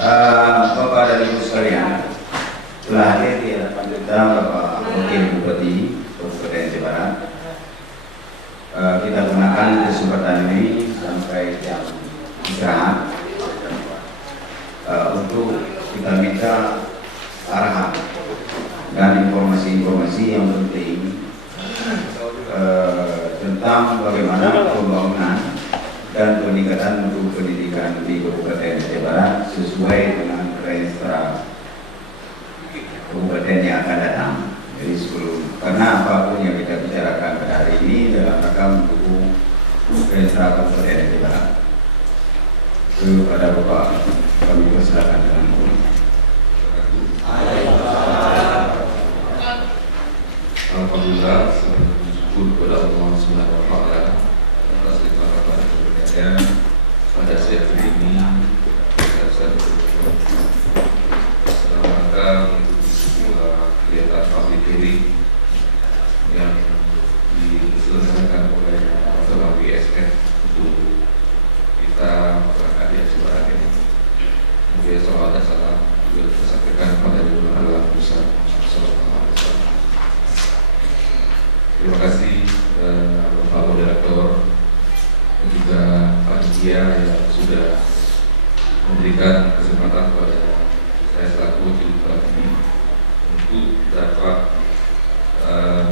Bapak dan Ibu sekalian, telah hadir di hadapan kita Bapak Wakil Bupati Kabupaten Aceh Barat. Kita gunakan kesempatan ini sampai jam istirahat untuk kita minta arahan dan informasi-informasi yang penting tentang bagaimana pembangunan dan peningkatan mutu pendidikan di Kabupaten Aceh Barat sesuai dengan Registra Kabupaten yang akan datang. Jadi karena apapun yang kita bicarakan pada hari ini dalam rangka mendukung Registra Kabupaten Aceh Barat. Kepada Bapak kami persilakan dengan Alhamdulillah, syukur kepada Allah Subhanahu wa Ta'ala atas limpahan keberkahannya pada siang hari ini. Saya selamatkan sebuah kegiatan public hearing yang diselenggarakan oleh Masalah WSN untuk kita masyarakat di Aceh Barat ini. Kemudian salawat dan salam juga disampaikan pada Junjungan Alam Besar Sallallahu Alaihi Wasallam. Terima kasih Bapak Moderator dan juga panitia yang sudah memberikan kesempatan kepada saya selaku wakil bupati untuk dapat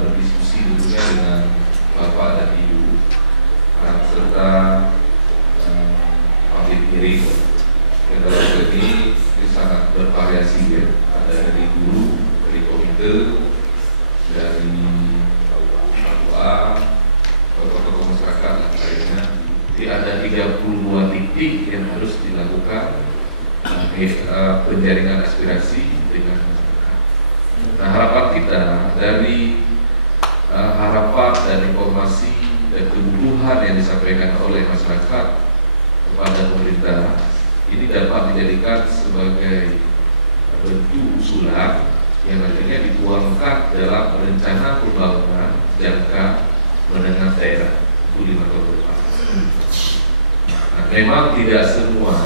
berdiskusi tentunya dengan Bapak dan Ibu serta public hearing yang dalam ini sangat bervariasi ya, ada dari guru, dari komite, dari tokoh-tokoh masyarakat dan lainnya. Jadi ada 32 titik yang harus dilakukan penjaringan aspirasi dengan masyarakat. Nah, harapan kita dari harapan dan informasi dan kebutuhan yang disampaikan oleh masyarakat kepada pemerintah ini dapat dijadikan sebagai bentuk usulan yang nantinya dituangkan dalam rencana pembangunan jangka menengah daerah untuk 5 tahun ke depan. Nah, memang tidak semua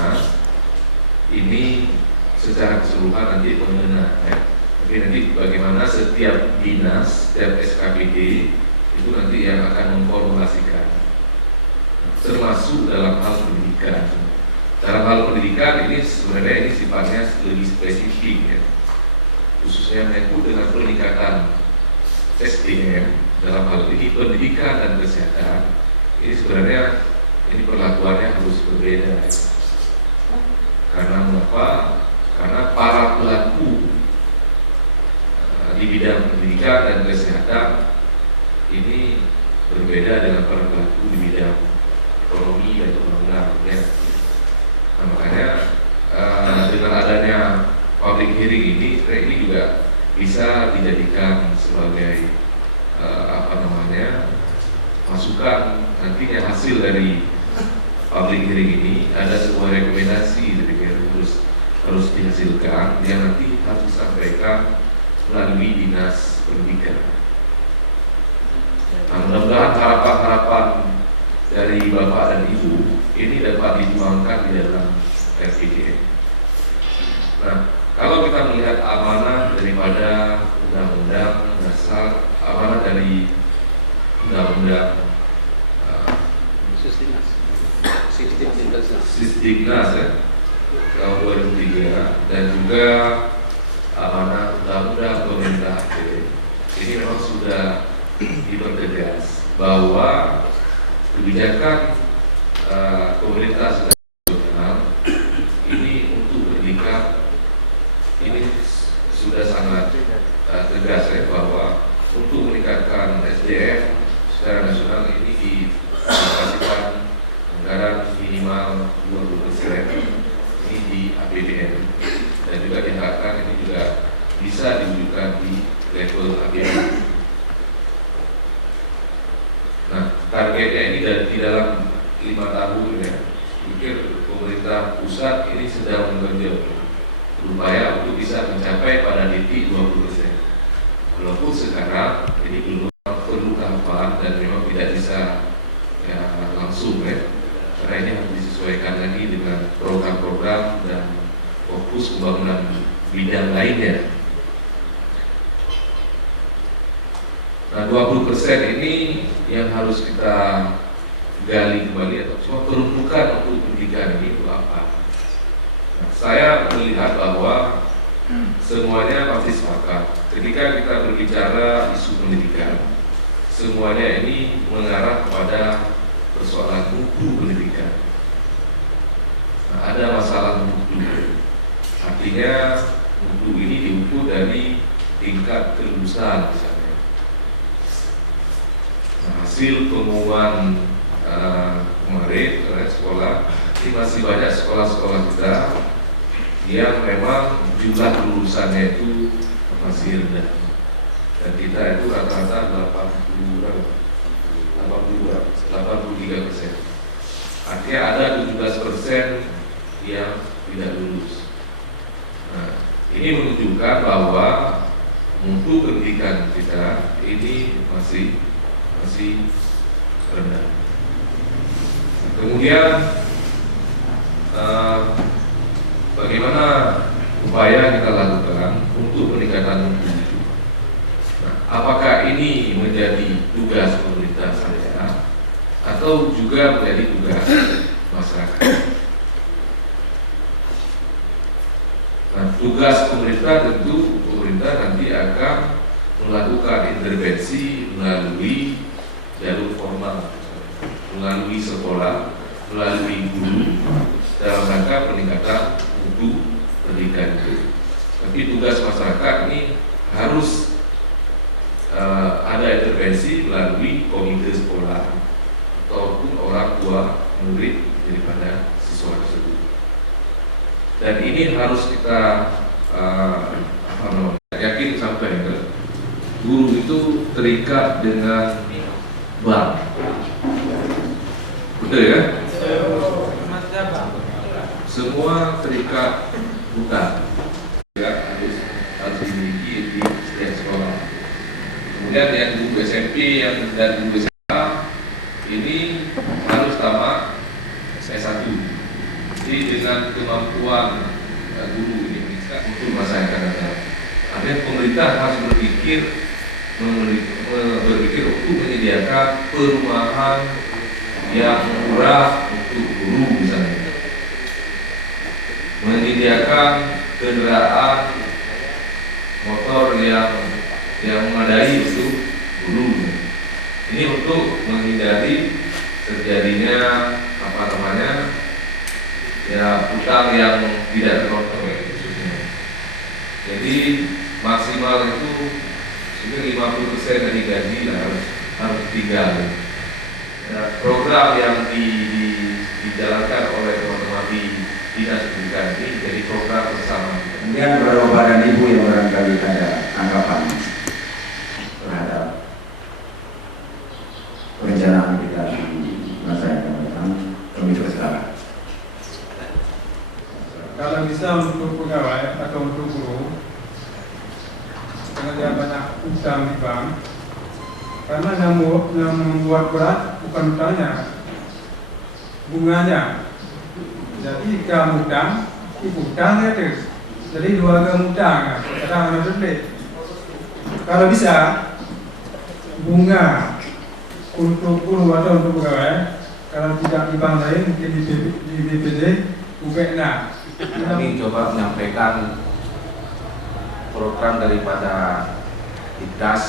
ini secara keseluruhan nanti mengena, ya. Tapi nanti bagaimana setiap dinas, setiap SKPD itu nanti yang akan memformulasikan, termasuk dalam hal pendidikan. Dalam hal pendidikan ini sebenarnya ini sifatnya lebih spesifik, ya. Khususnya menyangkut dengan peningkatan SDM dalam hal ini pendidikan dan kesehatan. Ini sebenarnya ini perlakuannya harus berbeda. Karena mengapa? Karena para pelaku di bidang pendidikan dan kesehatan ini berbeda dengan para pelaku di bidang ekonomi dan pembangunan. Ya. Nah, makanya dengan adanya public hearing ini juga bisa dijadikan sebagai masukan nantinya hasil dari public hearing ini ada sebuah rekomendasi dari harus dihasilkan yang nanti harus disampaikan melalui dinas pendidikan. Nah, mudah-mudahan harapan-harapan dari Bapak dan Ibu ini dapat dituangkan di dalam RPJM. Nah, kalau kita melihat amanah daripada Undang-Undang Dasar, amanah dari Undang-Undang Sistiknas ya, tahun 2003 dan juga amanah Undang-Undang Pemerintah Aceh, ini memang sudah dipertegas bahwa kebijakan pemerintah secara nasional ini untuk pendidikan ini sudah sangat tegas ya, bahwa untuk meningkatkan SDM secara nasional ini dialokasikan anggaran minimal 20% ini di APBN dan juga diharapkan ini juga bisa diwujudkan di level APBN. Nah, targetnya ini di dalam 5 tahun ya, pikir pemerintah pusat ini sedang menggenjot berupaya untuk bisa mencapai pada titik 20%. Walaupun sekarang ini belum perlu tahapan dan memang tidak bisa ya, langsung ya, karena ini harus disesuaikan lagi dengan program-program dan fokus pembangunan bidang lainnya. Nah, 20% ini yang harus kita gali kembali atau semua peruntukan untuk pendidikan ini itu apa? Nah, saya melihat bahwa semuanya pasti sepakat. Ketika kita berbicara isu pendidikan, semuanya ini mengarah kepada persoalan mutu pendidikan. Nah, ada masalah mutu. Artinya mutu ini diukur dari tingkat kelulusan misalnya. Nah, hasil pengumuman kemarin oleh sekolah, ini masih banyak sekolah-sekolah kita yang memang jumlah lulusannya itu masih rendah, dan kita itu rata-rata 83%. Artinya ada 17% yang tidak lulus. Nah, ini menunjukkan bahwa mutu pendidikan kita ini masih rendah. Kemudian bagaimana upaya kita lakukan untuk peningkatan mutu? Nah, apakah ini menjadi tugas pemerintah saya atau juga menjadi tugas masyarakat? Nah, tugas pemerintah tentu pemerintah nanti akan melakukan intervensi melalui jalur formal, melalui sekolah, melalui guru dalam rangka peningkatan mutu pendidikan itu. Tapi tugas masyarakat ini harus ada intervensi melalui komite sekolah ataupun orang tua murid daripada siswa tersebut. Dan ini harus kita yakin sampai guru itu terikat dengan bank. Betul ya? Semua terikat hutang. Harus dimiliki di setiap sekolah. Kemudian yang guru SMP dan guru SMA ini harus tamat S1. Jadi dengan kemampuan guru ini bisa untuk masa yang akan datang. Artinya pemerintah harus berpikir untuk menyediakan perumahan yang murah untuk guru misalnya, menyediakan kendaraan motor yang memadai untuk guru. Ini untuk menghindari terjadinya hutang yang tidak terkontrol. Jadi maksimal itu 50% dari gaji harus tinggal. Program yang dijalankan oleh teman-teman di dinas pendidikan ini jadi program bersama. Kemudian beberapa badan ibu yang barangkali ada anggapan terhadap perencanaan kita di masa yang akan datang, kami persilakan. Kalau bisa untuk pegawai atau untuk guru, karena dia banyak utang di bank, karena yang membuat berat bukan utangnya, bunganya. Jadi kamu utang, ibu utang ya terus. Jadi dua kamu utang, kadang ada duit. Kalau bisa bunga untuk guru atau untuk pegawai, kalau tidak di bank lain mungkin di BPD, UPNA. Kami coba menyampaikan program daripada Dinas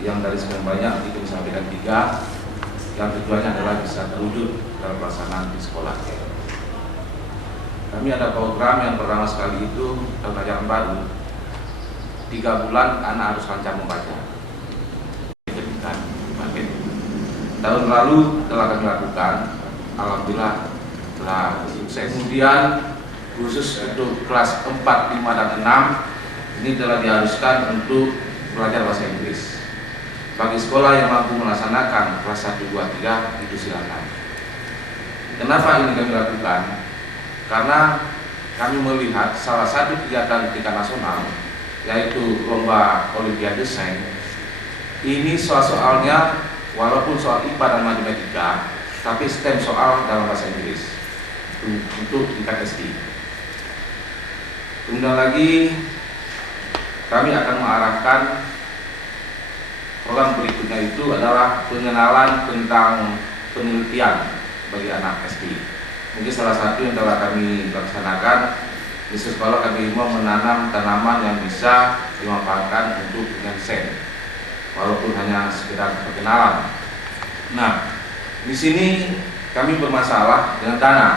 yang dari sekian banyak itu disampaikan 3 yang tujuannya adalah bisa terwujud dalam pelaksanaan di sekolah. Kami ada program yang pertama sekali itu tahun ajaran baru 3 bulan anak harus lancar membaca. Tahun lalu telah kami lakukan, alhamdulillah telah sukses. Kemudian khusus untuk kelas 4, 5, dan 6 ini telah diharuskan untuk belajar bahasa Inggris. Bagi sekolah yang mampu melaksanakan kelas 1, 2, 3 itu silakan. Kenapa ini kami lakukan? Karena kami melihat salah satu kegiatan tingkat nasional yaitu lomba Olimpiade Sains. Ini soal-soalnya walaupun soal IPA dan matematika, tapi STEM soal dalam bahasa Inggris untuk tingkat SD. Kemudian lagi kami akan mengarahkan program berikutnya itu adalah pengenalan tentang penelitian bagi anak SD. Mungkin salah satu yang telah kami laksanakan di sekolah, kami mau menanam tanaman yang bisa dimanfaatkan untuk ginseng, walaupun hanya sekedar perkenalan. Nah, di sini kami bermasalah dengan dana.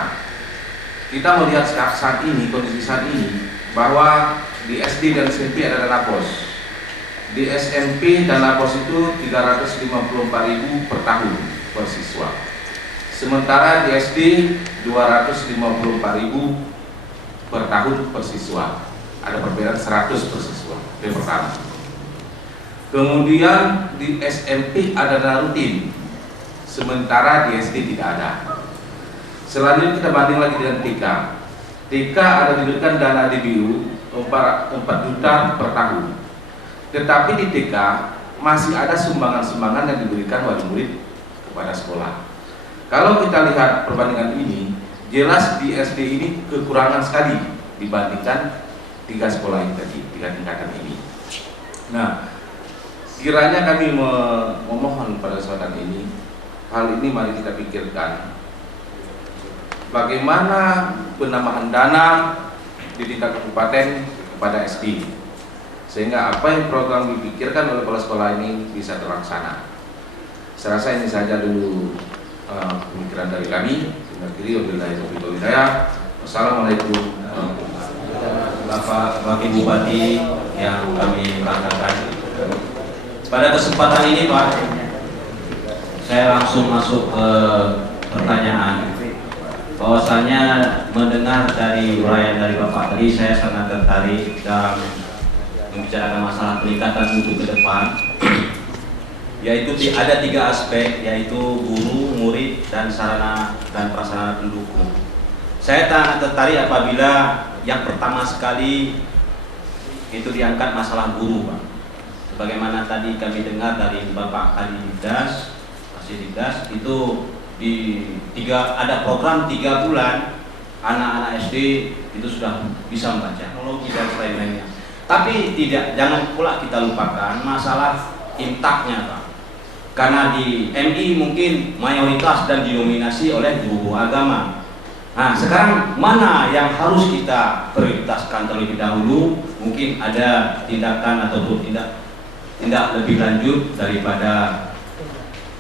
Kita melihat saat ini, kondisi saat ini, bahwa di SD dan SMP ada dana pos. Di SMP dana pos itu 354.000 per tahun per siswa. Sementara di SD 254.000 per tahun per siswa. Ada perbedaan 100 per siswa per pertama. Kemudian di SMP ada dana rutin, sementara di SD tidak ada. Selanjutnya kita banding lagi dengan TK. TK ada diberikan dana DBU 4 juta per tahun. Tetapi di TK masih ada sumbangan-sumbangan yang diberikan wali murid kepada sekolah. Kalau kita lihat perbandingan ini, jelas di SD ini kekurangan sekali dibandingkan 3 sekolah ini tadi, 3 tingkatan ini. Nah, kiranya kami memohon pada kesempatan ini, hal ini mari kita pikirkan. Bagaimana penambahan dana di tingkat kabupaten kepada SD, sehingga apa yang program dipikirkan oleh kepala sekolah ini bisa terlaksana. Saya rasa ini saja dulu pemikiran dari kami. Terima kasih. Wabillahi taufiq wal hidayah. Wassalamualaikum. Bapak Wakil Bupati yang kami banggakan. Pada kesempatan ini Pak, saya langsung masuk ke pertanyaan. Bahwasanya mendengar dari uraian dari Bapak tadi, saya sangat tertarik dalam membicarakan masalah peningkatan mutu ke depan, yaitu ada 3 aspek, yaitu guru, murid, dan sarana dan prasarana pendukung. Saya sangat tertarik apabila yang pertama sekali itu diangkat masalah guru, Pak. Sebagaimana tadi kami dengar dari Bapak Kasih Didas, itu ada program 3 bulan anak-anak SD itu sudah bisa membaca teknologi dan lain-lainnya. Tapi jangan pula kita lupakan masalah intaknya, Pak. Karena di MI mungkin mayoritas dan didominasi oleh guru agama. Nah, sekarang mana yang harus kita prioritaskan terlebih dahulu? Mungkin ada tindakan ataupun tindak lebih lanjut daripada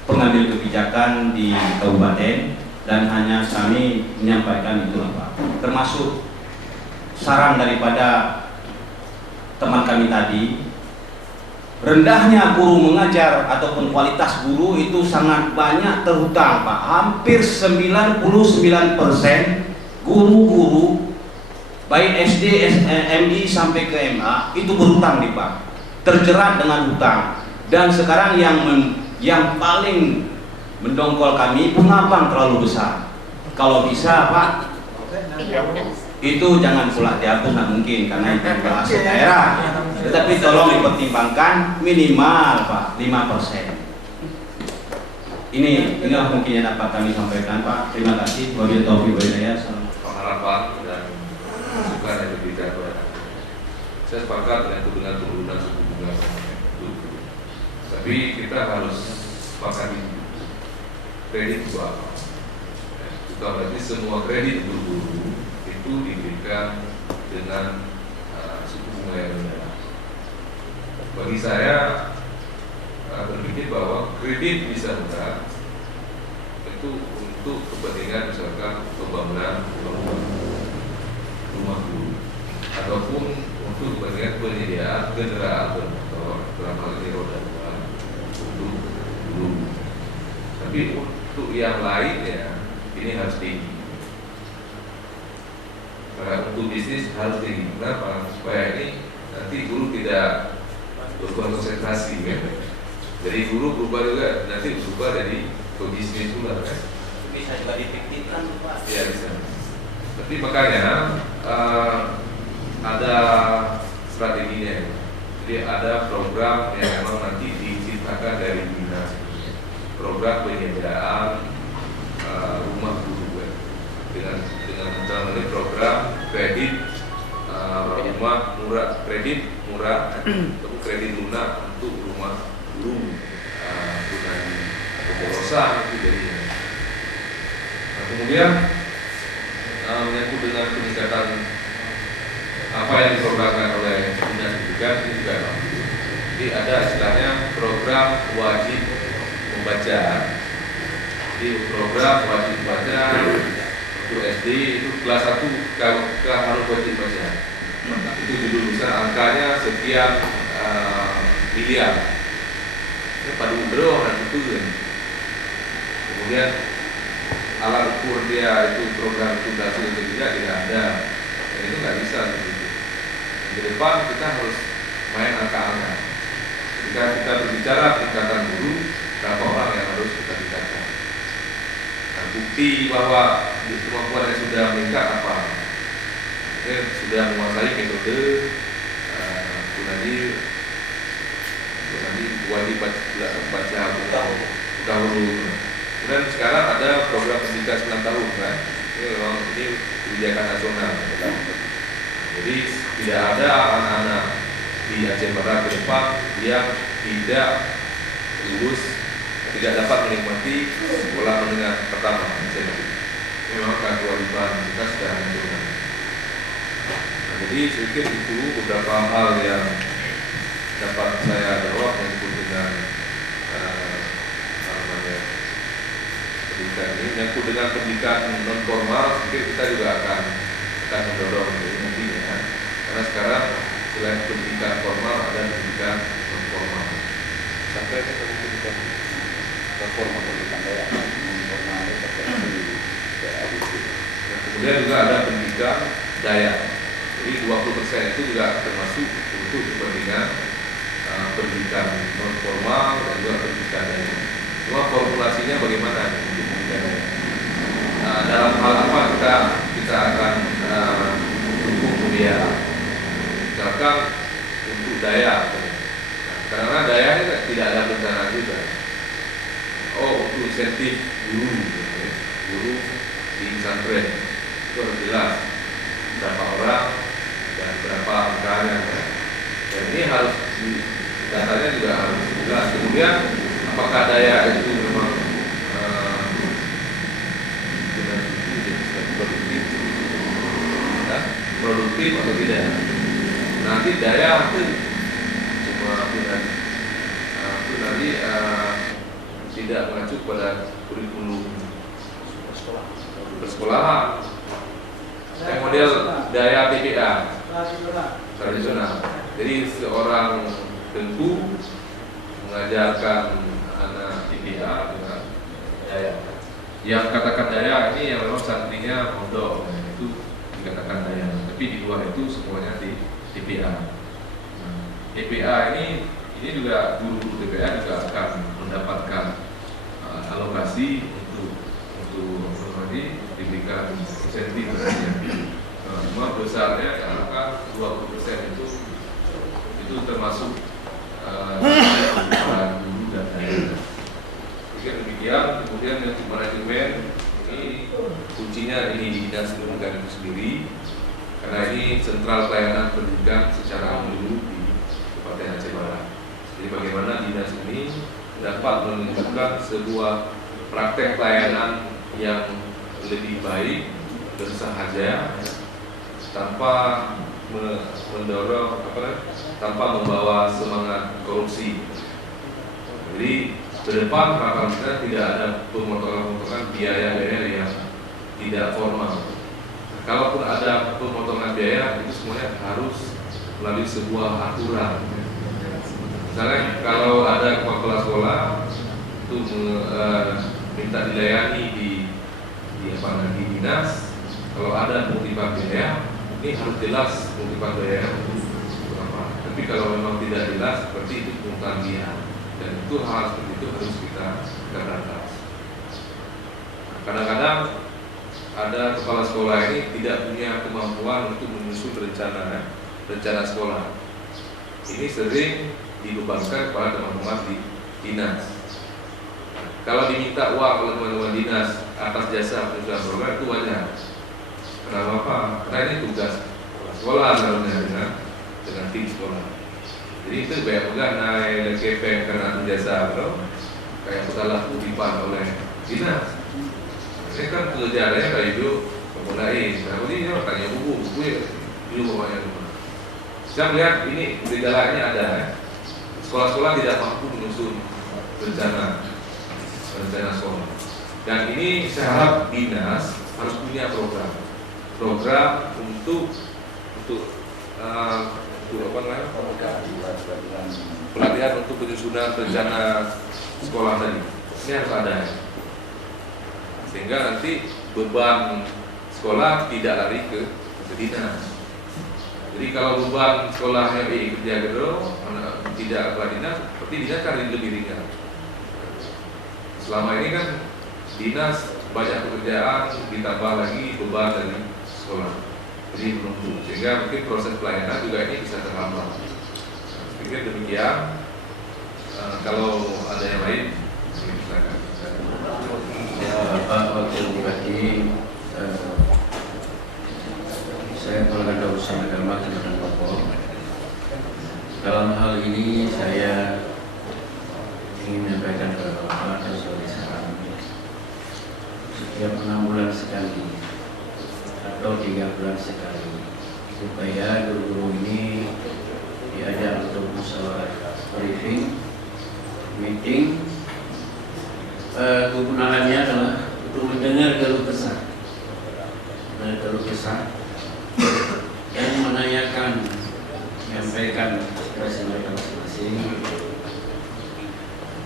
pengambil kebijakan di kabupaten, dan hanya kami menyampaikan itu, Pak. Termasuk saran daripada teman kami tadi, rendahnya guru mengajar ataupun kualitas guru itu sangat banyak terhutang, Pak. Hampir 99% guru-guru baik SD, MI sampai ke MA itu berhutang nih, Pak. Terjerat dengan hutang. Dan sekarang yang paling mendongkol kami, bunga bank terlalu besar. Kalau bisa, Pak, itu jangan pula dihapus, nggak mungkin karena itu aset daerah. Tetapi tolong dipertimbangkan minimal, Pak, 5%. Inilah mungkin yang dapat kami sampaikan, Pak. Terima kasih. Wabillahi taufiq wal hidayah. Harapan dan masukan yang berbeda. Saya sepakat dengan turunan suku bunga itu. Tapi kita harus sepakati kredit itu apa. Bukan berarti semua kredit guru-guru itu diberikan dengan suku bunga yang rendah. Bagi saya berpikir bahwa kredit bisa murah itu untuk kepentingan misalkan pembangunan rumah guru ataupun untuk kepentingan penyediaan kendaraan bermotor, dalam hal ini roda 2 untuk guru. Tapi untuk yang lainnya ini harus tinggi. Karena untuk bisnis harus tinggi. Kenapa? Supaya ini nanti guru tidak berkonsentrasi, kan? Jadi guru berubah juga, nanti berubah dari pebisnis pula, kan? Bisa juga dipikirkan, Pak. Iya, bisa. Tapi makanya ada strateginya. Jadi ada program yang memang nanti diciptakan dari dinas, program penyediaan rumah guru, dengan program kredit rumah murah, kredit murah, atau kredit lunak untuk rumah dulu bukan pemborosan itu jadinya. Nah, kemudian menyangkut dengan peningkatan apa yang diprogramkan oleh Dinas Pendidikan ini juga. Jadi ada istilahnya program wajib membaca. Jadi program wajib membaca untuk SD itu kelas 1 harus wajib baca. Itu didulukan angkanya sekian miliar. Ini padu bro dan itu kan. Kemudian alat ukur dia itu program itu berhasil atau tidak ada. Dan itu nggak bisa begitu. Ke depan kita harus main angka-angka. Ketika kita berbicara tingkatan guru, berapa orang yang harus kita tingkatkan? Nah, bukti bahwa kemampuan yang sudah meningkat apa? Mungkin sudah menguasai metode Kunadi wajib baca dahulu. Kemudian sekarang ada program pendidikan 9 tahun kan? Ini memang ini kebijakan nasional. Jadi tidak ada anak-anak di Aceh Barat ke depan yang tidak lulus, tidak dapat menikmati sekolah menengah pertama. Ini memang kewajiban kita sudah menentukan. Nah, jadi sedikit itu beberapa hal yang dapat saya jawab yang disebut dengan pendidikan ini. Menyangkut dengan pendidikan non formal, mungkin kita juga akan mendorong ini nantinya. Karena sekarang selain pendidikan formal ada pendidikan non formal. Sampai ke pendidikan non formal, pendidikan daerah non formal kemudian juga ada pendidikan daya. Jadi 20% itu juga termasuk untuk kepentingan pendidikan non formal dan juga pendidikan daya. Cuma formulasinya bagaimana untuk pendidikan daya? Dalam hal apa kita akan dukung pembiayaan? Misalkan untuk daya, karena daya ini tidak ada bencana juga. Oh, untuk insentif guru di pesantren itu harus jelas berapa orang dan berapa angkanya. Dan ini harus datanya juga harus jelas. Kemudian apakah daya itu memang produktif atau tidak? Nanti daya itu cuma nanti tidak mengacu pada kurikulum persekolahan. Yang model daya TPA tradisional. Jadi seorang tengku mengajarkan anak TPA dengan daya. Yang katakan daya ini yang memang santrinya mondok, itu dikatakan daya. Tapi di luar itu semuanya di TPA. Nah, TPA ini juga guru-guru TPA juga akan mendapatkan alokasi untuk diberikan insentif saja. Cuma besarnya karena 20% itu termasuk para guru dan daya. Demikian, kemudian yang manajemen ini kuncinya di Dinas Pendidikan itu sendiri, karena ini sentral pelayanan pendidikan secara menyeluruh di Kabupaten Aceh Barat. Jadi bagaimana dinas ini dapat menunjukkan sebuah praktek pelayanan yang lebih baik bersahaja tanpa mendorong tanpa membawa semangat korupsi. Jadi ke depan harapan kita tidak ada pemotongan biaya-biaya yang tidak formal. Kalaupun ada pemotongan biaya, itu semuanya harus melalui sebuah aturan. Misalnya kalau ada kepala sekolah itu minta dilayani di dinas, kalau ada motivasi biaya, ini harus jelas motivasi biaya untuk apa. Tapi kalau memang tidak jelas, seperti itu pungutan biaya, dan itu hal seperti itu harus kita berantas. Kadang-kadang ada kepala sekolah ini tidak punya kemampuan untuk menyusun rencana sekolah. Ini sering dibebankan kepada teman-teman di dinas. Kalau diminta uang oleh teman-teman dinas atas jasa penyusunan program itu wajar. Kenapa? Karena ini tugas sekolah sebenarnya dengan tim sekolah. Jadi itu banyak juga naik dan kepeng karena jasa bro, kayak salah kutipan oleh dinas. Ini kan pekerjaannya kayak itu mulai. Nah ini tanya buku ya, dulu bawanya rumah. Saya melihat ini di dalamnya ada sekolah-sekolah tidak mampu menyusun rencana sekolah. Dan ini saya harap dinas harus punya program untuk apa namanya, pelatihan untuk penyusunan rencana sekolah tadi. Ini harus ada, sehingga nanti beban sekolah tidak lari ke dinas. Jadi kalau beban sekolahnya kerja gitu, tidak ke dinas, berarti dinas kan lebih ringan. Selama ini kan dinas banyak pekerjaan ditambah lagi beban dari sekolah, jadi menunggu, sehingga mungkin proses pelayanan juga ini bisa terhambat. Pikir demikian. Kalau ada yang lain, silakan. Pak Wakil Bupati, saya Kolonel Urusan Agama Kecamatan Papua. Dalam hal ini saya ingin menyampaikan kepada Bapak dan sebagai saran, setiap 6 bulan sekali atau 3 bulan sekali, supaya guru-guru ini diajak untuk musyawarah briefing, meeting. Kegunaannya adalah untuk mendengar keluh kesah dan menanyakan, menyampaikan aspirasi mereka masing-masing.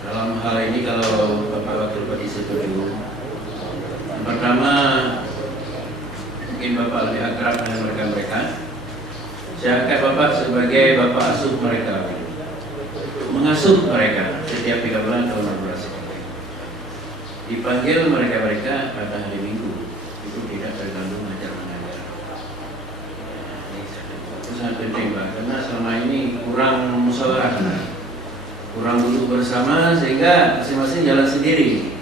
Dalam hal ini kalau Bapak Wakil Bupati setuju, yang pertama mungkin Bapak lebih akrab dengan mereka. Saya angkat Bapak sebagai Bapak asuh mereka, mengasuh mereka setiap 3 bulan atau 6 bulan sekali. Dipanggil mereka pada hari Minggu, itu tidak terganggu mengajar. Itu sangat penting Pak, karena selama ini kurang musyawarah, kurang duduk bersama, sehingga masing-masing jalan sendiri.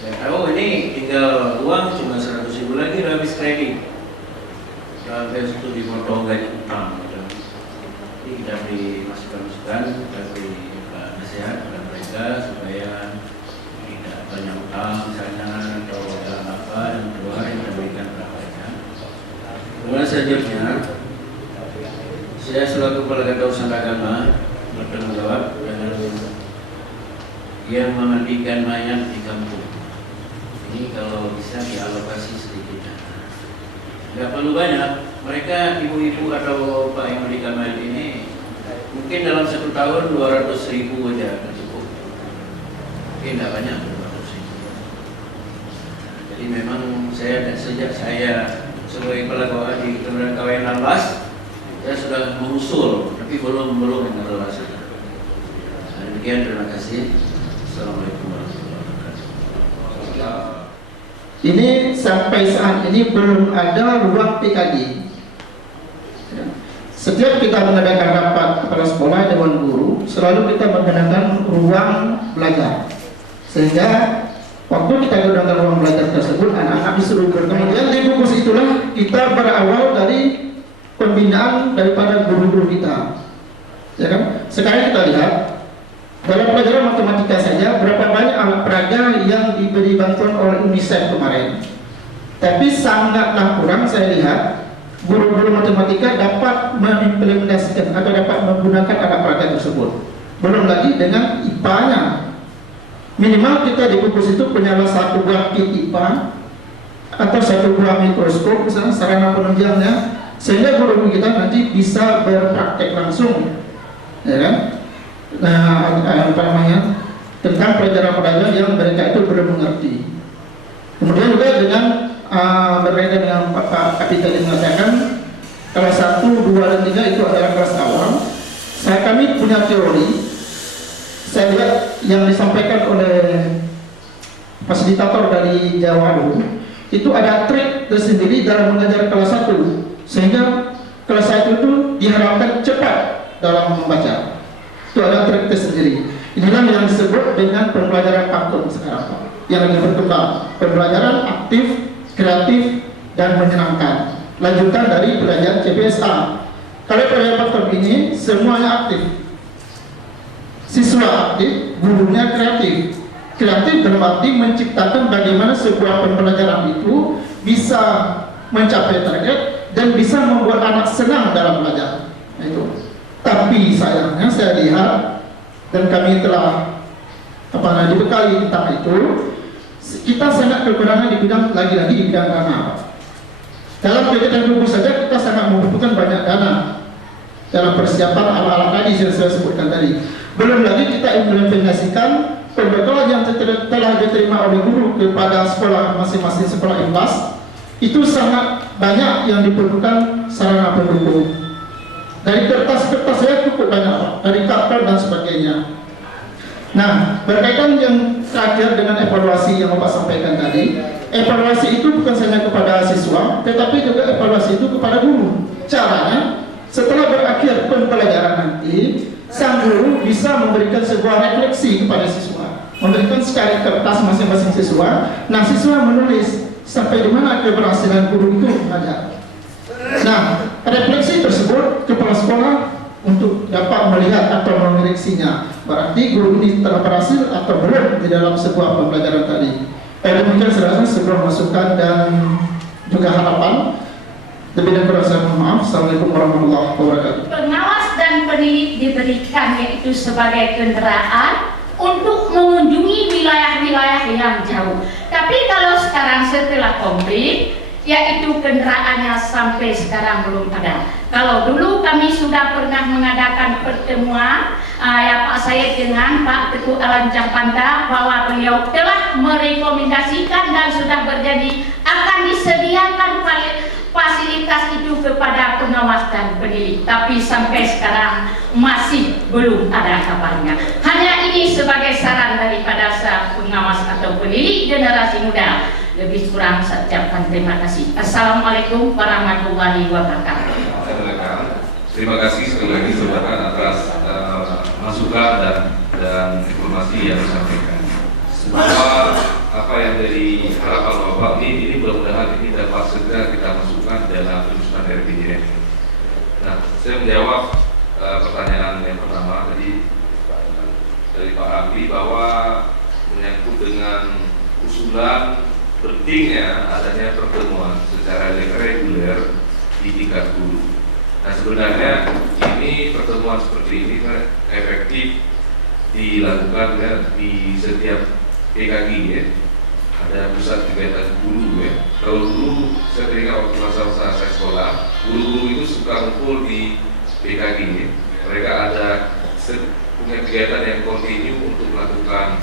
Saya tahu ini tinggal uang cuma 100.000 lagi udah habis kredit, sampai itu dipotong gaji utang. Jadi kita beri masukan-masukan, kita beri nasihat kepada mereka supaya tidak banyak utang misalnya, atau dalam apa yang kedua yang kita berikan kepada mereka. Kemudian selanjutnya, saya selaku Kepala Urusan Agama bertanggung jawab dengan yang memandikan mayat di kampung. Ini kalau bisa dialokasi sedikit. Nggak perlu banyak. Mereka ibu-ibu atau pak yang memandikan mayat ini mungkin dalam 1 tahun 200.000 aja cukup. Mungkin nggak banyak 200.000. Jadi memang sejak saya sebagai kepala KWA di Kelurahan KWA 16, saya sudah mengusul, tapi belum evaluasi. Demikian, terima kasih. Assalamualaikum warahmatullahi wabarakatuh. Ini sampai saat ini belum ada ruang PKG. Setiap kita mengadakan rapat kepala sekolah dewan guru, selalu kita menggunakan ruang belajar. Sehingga waktu kita gunakan ruang belajar tersebut, anak-anak disuruh berkemudian di fokus itulah kita berawal dari pembinaan daripada guru-guru kita. Ya kan? Sekarang kita lihat dalam pelajaran matematika saja berapa banyak alat peraga yang diberi bantuan oleh UNICEF kemarin. Tapi sangatlah kurang saya lihat guru-guru matematika dapat mengimplementasikan atau dapat menggunakan alat peraga tersebut. Belum lagi dengan IPA-nya. Minimal kita di buku itu punya 1 buah kit IPA atau 1 buah mikroskop misalnya sarana penunjangnya, sehingga guru kita nanti bisa berpraktek langsung, ya kan? Nah, apa namanya, tentang pelajaran-pelajaran yang mereka itu belum mengerti. Kemudian juga dengan berkaitan dengan Pak Kapiten yang mengatakan kelas 1, 2, dan 3 itu adalah kelas awal. Kami punya teori, saya lihat yang disampaikan oleh fasilitator dari Jawa dulu, itu ada trik tersendiri dalam mengajar kelas 1, sehingga kelas 1 itu diharapkan cepat dalam membaca. Itu ada trik tersendiri. Inilah yang disebut dengan pembelajaran aktif sekarang, yang lagi berkembang. Pembelajaran aktif, kreatif, dan menyenangkan. lanjutan dari belajar CPSA. Kalau pada platform ini semuanya aktif, siswa aktif, gurunya kreatif. Kreatif dalam arti menciptakan bagaimana sebuah pembelajaran itu bisa mencapai target dan bisa membuat anak senang dalam belajar. Nah, itu. Tapi sayangnya saya lihat dan kami telah dibekali tentang itu, kita sangat kekurangan di bidang lagi-lagi di bidang dana. Dalam kegiatan buku saja kita sangat membutuhkan banyak dana dalam persiapan alat-alat tadi yang saya sebutkan tadi. Belum lagi kita implementasikan pembekalan yang telah diterima oleh guru kepada sekolah masing-masing sekolah IMBAS. Itu sangat banyak yang diperlukan sarana pendukung. Dari kertas-kertas saya cukup banyak, dari karton dan sebagainya. Nah, berkaitan yang terakhir dengan evaluasi yang Bapak sampaikan tadi, evaluasi itu bukan hanya kepada siswa, tetapi juga evaluasi itu kepada guru. Caranya, setelah berakhir pembelajaran nanti, sang guru bisa memberikan sebuah refleksi kepada siswa, memberikan sekali kertas masing-masing siswa. Nah, siswa menulis sampai di mana keberhasilan guru itu mengajar. Nah, refleksi tersebut kepala sekolah untuk dapat melihat atau mengoreksinya. Berarti guru ini telah berhasil atau belum di dalam sebuah pembelajaran tadi. Demikian serasa sebuah masukan dan juga harapan. Lebih dan kurang saya mohon maaf. Assalamualaikum warahmatullahi wabarakatuh. Pengawas dan pendidik diberikan yaitu sebagai kendaraan untuk mengunjungi wilayah-wilayah yang jauh. Tapi kalau sekarang setelah komplit, yaitu kendaraannya sampai sekarang belum ada. Kalau dulu kami sudah pernah mengadakan pertemuan ya Pak Said dengan Pak Teguh Alan Campanda, bahwa beliau telah merekomendasikan dan sudah berjanji akan disediakan fasilitas itu kepada pengawas dan pendidik. Tapi sampai sekarang masih belum ada kabarnya. Hanya ini sebagai saran daripada pengawas atau pendidik generasi muda. Lebih kurang saya ucapkan terima kasih. Assalamualaikum warahmatullahi wabarakatuh. Terima kasih sekali lagi saudara atas masukan dan informasi yang disampaikan. Bahwa apa yang dari harapan Bapak ini mudah-mudahan ini dapat segera kita masukkan dalam penyusunan RPJMD. Nah, saya menjawab pertanyaan yang pertama tadi dari Pak Ramli bahwa menyangkut dengan usulan pentingnya adanya pertemuan secara reguler di tingkat guru. Nah, sebenarnya ini pertemuan seperti ini kan efektif dilakukan ya, di setiap PKG ya. Ada pusat kegiatan guru ya. Kalau dulu saya teringat waktu masa-masa saya sekolah, guru-guru itu suka kumpul di PKG ya. Mereka ada punya kegiatan yang kontinu untuk melakukan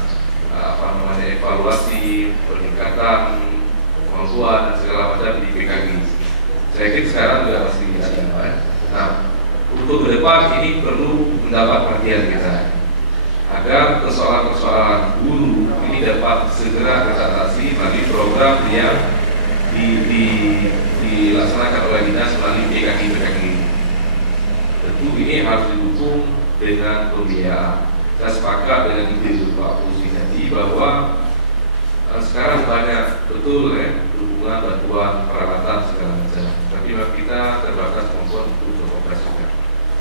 evaluasi, peningkatan kemampuan dan segala macam di PKG. Saya kira sekarang juga masih ada. Nah, untuk ke depan ini perlu mendapat perhatian kita agar persoalan-persoalan guru ini dapat segera teratasi melalui program yang dilaksanakan oleh dinas melalui PKG. Tentu ini harus didukung dengan pembiayaan. Saya sepakat dengan ide Pak Fauzi tadi bahwa sekarang banyak betul ya dukungan, bantuan, peralatan segala macam. Tapi kita terbatas kemampuan untuk beroperasikan.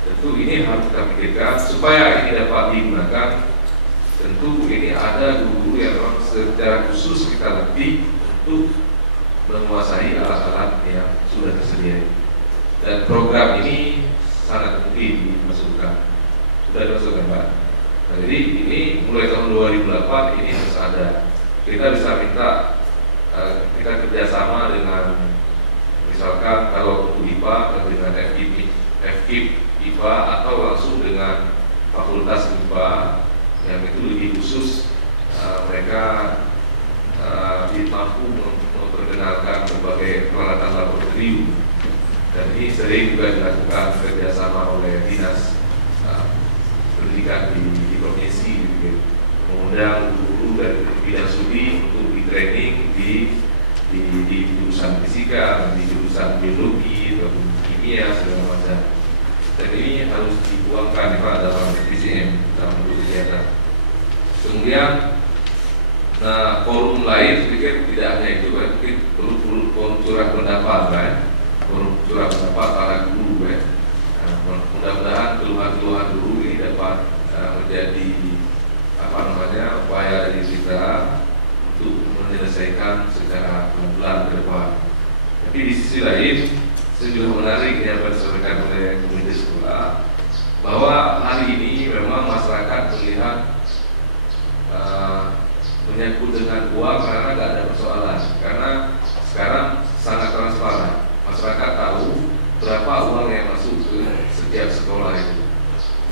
Tentu ini harus kita pikirkan supaya ini dapat digunakan. Tentu ini ada guru yang memang secara khusus kita latih untuk menguasai alat-alat yang sudah tersedia. Dan program ini sangat mungkin dimasukkan. Sudah dimasukkan Pak. Nah, jadi ini mulai tahun 2008 ini harus ada. Kita bisa minta kita kerjasama dengan misalkan kalau untuk IPA dengan FKIP IPA atau langsung dengan Fakultas IPA yang itu lebih khusus. Mereka mampu memperkenalkan berbagai peralatan laboratorium, dan ini sering juga dilakukan kerjasama oleh dinas pendidikan di provinsi gitu. Mengundang guru dari bidang studi untuk di training di jurusan fisika, di jurusan biologi, atau kimia segala macam. Dan ini harus dituangkan dalam PCM dalam bentuk kegiatan. Kemudian, nah forum lain sedikit tidak hanya itu, mungkin perlu forum curah pendapat kan. curah pendapat para guru ya. Mudah-mudahan keluhan-keluhan guru ini dapat menjadi upaya dari kita untuk menyelesaikan secara pelan-pelan ke depan. Tapi di sisi lain, saya juga menarik yang disampaikan oleh komite sekolah bahwa hari ini memang masyarakat melihat menyangkut dengan uang karena nggak ada persoalan, karena sekarang sangat transparan, masyarakat tahu berapa uang yang masuk ke setiap sekolah itu,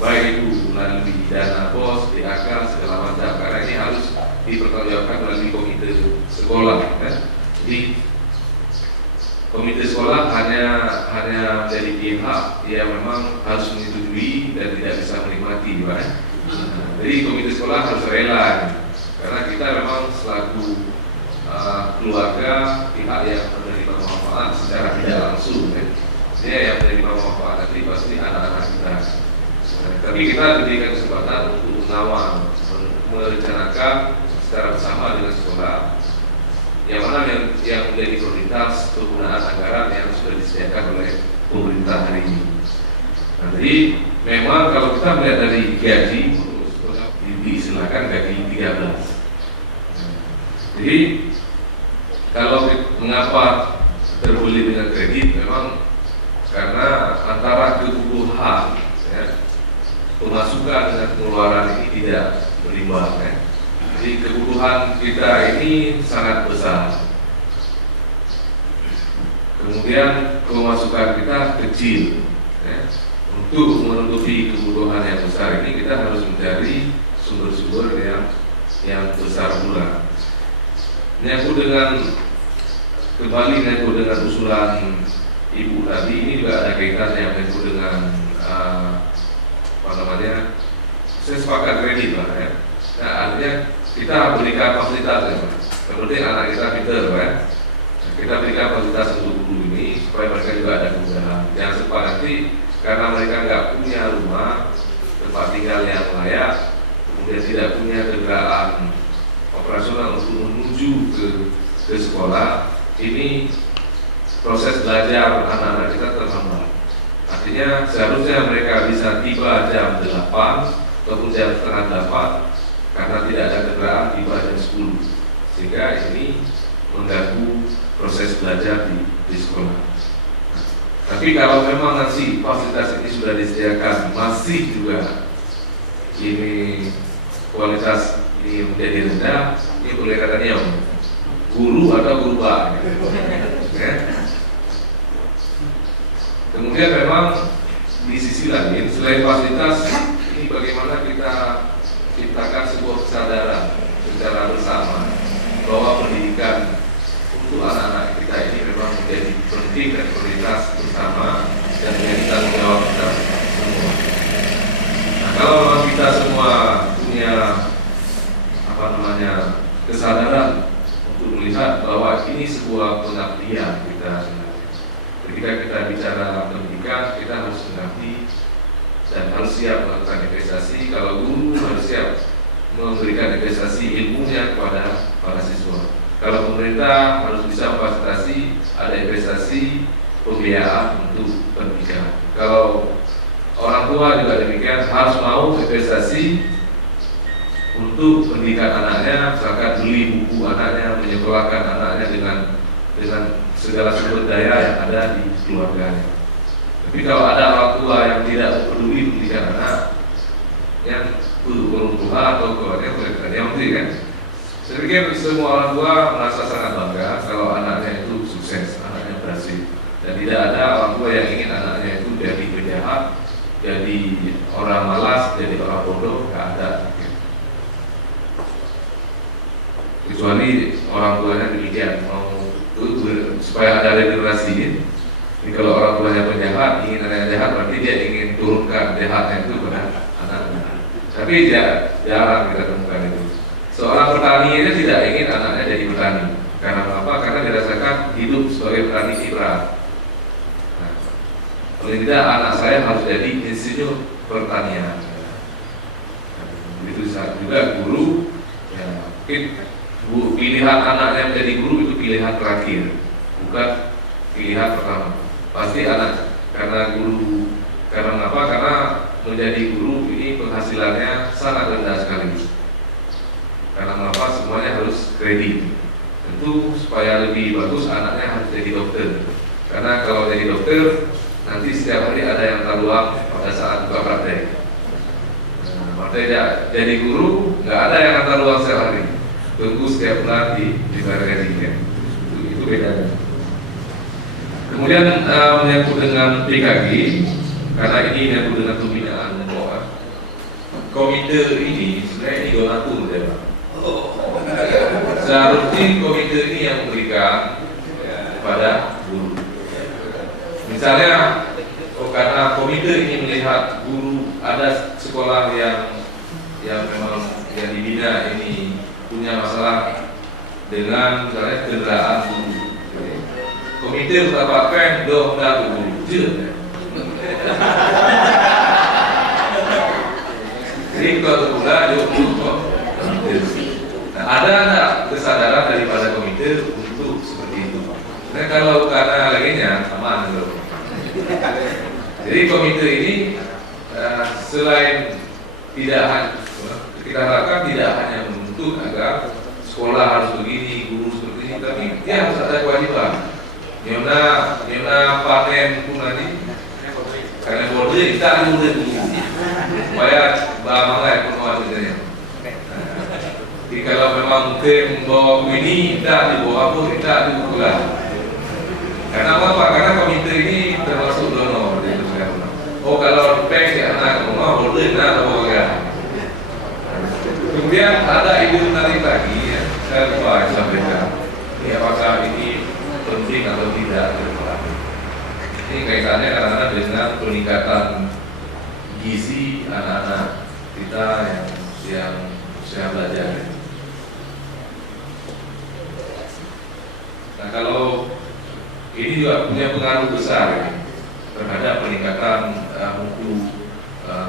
baik itu melalui dana BOS, DAK, segala macam, karena ini harus dipertanggungjawabkan melalui komite sekolah ya. Jadi komite sekolah hanya menjadi pihak yang memang harus menyetujui dan tidak bisa menikmati ya. Jadi komite sekolah harus rela karena kita memang selaku keluarga pihak yang menerima manfaat secara tidak langsung ya. Dia yang menerima manfaat nanti pasti anak-anak kita. Tapi kita diberikan kesempatan untuk mengawal, merencanakan secara bersama dengan sekolah yang mana yang menjadi prioritas penggunaan anggaran yang sudah disediakan oleh pemerintah hari ini. Nah, jadi memang kalau kita melihat dari gaji, diistilahkan gaji 13. Jadi kalau mengapa terbeli dengan kredit, memang karena antara kebutuhan ya, pemasukan dengan pengeluaran ini tidak berimbang ya. Jadi kebutuhan kita ini sangat besar, kemudian pemasukan kita kecil ya. Untuk menutupi kebutuhan yang besar ini kita harus mencari sumber-sumber yang besar pula. Menyangkut dengan usulan Ibu tadi, ini juga ada kaitan yang menyangkut dengan saya sepakat kredit lah ya. Nah, artinya kita berikan fasilitas ya, yang penting anak kita pintar ya. Kita berikan fasilitas untuk guru ini supaya mereka juga ada kemudahan. Jangan sempat nanti karena mereka nggak punya rumah, tempat tinggal yang layak, kemudian tidak punya kendaraan operasional untuk menuju ke sekolah, ini proses belajar anak-anak kita terhambat. Artinya seharusnya mereka bisa tiba jam 8 ataupun jam setengah 8 karena tidak ada kendaraan tiba jam 10, sehingga ini mengganggu proses belajar di sekolah. Tapi kalau memang nanti fasilitas ini sudah disediakan masih juga ini kualitas ini menjadi rendah, ini boleh katanya guru atau guru pak ya. Kemudian memang di sisi lain selain fasilitas ini bagaimana kita ciptakan sebuah kesadaran secara bersama bahwa pendidikan untuk anak-anak kita ini memang menjadi penting dan prioritas bersama dan menjadi tanggung jawab kita semua. Nah, kalau memang kita semua punya kesadaran untuk melihat bahwa ini sebuah pengabdian kita sebenarnya. Ketika kita bicara pendidikan, kita harus mengerti dan harus siap melakukan investasi. Kalau guru harus siap memberikan investasi ilmunya kepada para siswa. Kalau pemerintah harus bisa memfasilitasi ada investasi pembiayaan untuk pendidikan. Kalau orang tua juga demikian harus mau investasi untuk pendidikan anaknya, misalkan beli buku anaknya, menyekolahkan anaknya dengan segala sumber daya yang ada di keluarganya. Tapi kalau ada orang tua yang tidak peduli pendidikan anak, yang orang tua atau keluarga mereka yang penting kan. Saya pikir semua orang tua merasa sangat bangga kalau anaknya itu sukses, anaknya berhasil. Dan tidak ada orang tua yang ingin anaknya itu jadi penjahat, jadi orang malas, jadi orang bodoh, nggak ada. Kecuali orang tuanya demikian mau supaya ada regenerasi. Jadi kalau orang tuanya penjahat, ingin anaknya jahat, berarti dia ingin turunkan jahatnya itu pada anaknya. Tapi jarang kita temukan itu. Seorang petani itu tidak ingin anaknya jadi petani. Karena apa? Karena dirasakan hidup sebagai petani fitrah. Nah, paling tidak anak saya harus jadi insinyur pertanian. Begitu juga guru. Ya, mungkin pilihan anaknya menjadi guru itu pilihan terakhir, bukan pilihan pertama. pasti anak, karena guru, karena apa? Karena menjadi guru ini penghasilannya sangat rendah sekali. Karena mengapa? Semuanya harus kredit. Tentu supaya lebih bagus anaknya harus jadi dokter. Karena kalau jadi dokter nanti setiap hari ada yang terluang pada saat buka praktek. Makanya jadi guru nggak ada yang antar luang setiap hari, tunggu setiap bulan dibayar gajinya. Itu bedanya. Kemudian menyangkut dengan PKG, karena ini menyangkut dengan pembinaan komite ini sebenarnya ini donatur ya Pak. Seharusnya komite ini yang memberikan kepada guru. Misalnya karena komite ini melihat guru ada sekolah yang memang yang dibina ini punya masalah dengan misalnya kendaraan guru, komite mendapatkan doa guru. Jadi kalau pula ada nggak kesadaran daripada komite untuk seperti itu? Nah kalau karena laginya aman loh. Jadi komite ini selain kita harapkan tidak hanya menuntut agar sekolah harus begini, guru seperti ini, tapi dia harus ada kewajiban. Nyonya panen pun nanti karena boleh kita boleh dulu supaya bangga ekonomi misalnya. Jadi kalau memang mungkin bawa ini tidak dibawa pun tidak dibukulah. Karena apa? Karena komite ini termasuk donor. Oh kalau bank ya anak rumah boleh nak bawa ya. Kemudian ada ide menarik lagi ya, saya lupa sampaikan. Ini apakah ini penting atau tidak? Ini kaitannya kadang-kadang dengan peningkatan gizi anak-anak kita yang usia belajar. Nah kalau ini juga punya pengaruh besar ya, terhadap peningkatan mutu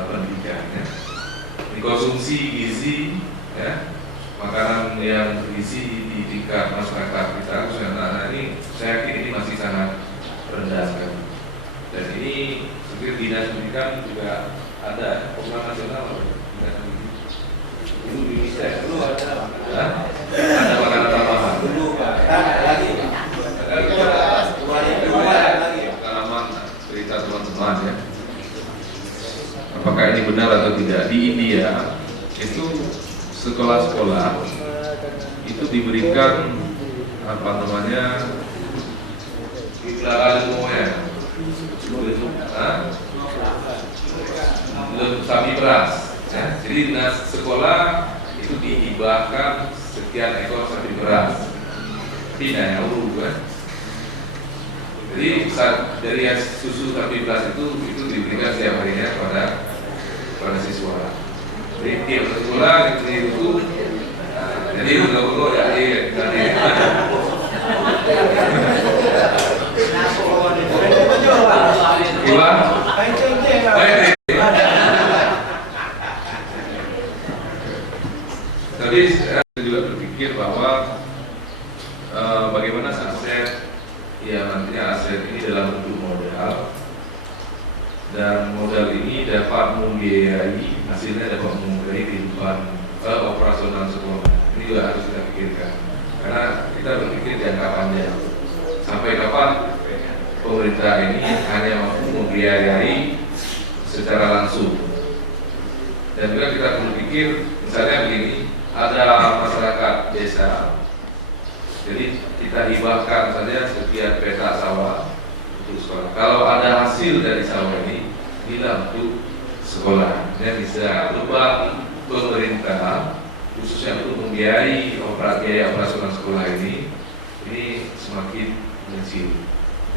pendidikan ya. Dikonsumsi gizi ya, makanan yang bergizi di tingkat masyarakat kita khususnya anak-anak ini saya yakin ini masih sangat rendah sekali. Dan ini seperti dinas pendidikan juga ada program nasional dinas pendidikan. Itu di Indonesia dulu ada makanan tambahan. Dulu lagi. Pengalaman cerita teman-teman ya. Apakah ini benar atau tidak? Di India itu sekolah-sekolah itu diberikan apa namanya sapi beras ya. Jadi dinas sekolah itu dihibahkan sekian ekor sapi beras tidak kan. Jadi dari susu sapi beras itu diberikan setiap harinya pada siswa. Jadi tiap sekolah diberi itu. Jadi betul-betul ya Tapi saya juga berpikir bahwa bagaimana aset ya nantinya aset ini dalam bentuk modal, dan modal ini dapat membiayai hasilnya dapat membiayai kehidupan operasional sekolah. Ini juga harus kita pikirkan karena kita berpikir jangka panjang sampai kapan pemerintah ini hanya mampu membiayai secara langsung. Dan juga kita berpikir misalnya begini, ada masyarakat desa, jadi kita hibahkan saja sekian petak sawah untuk sekolah. Kalau ada hasil dari sawah ini, bila untuk sekolah, dan bisa beban pemerintah khususnya untuk membiayai biaya operasional sekolah ini semakin kecil.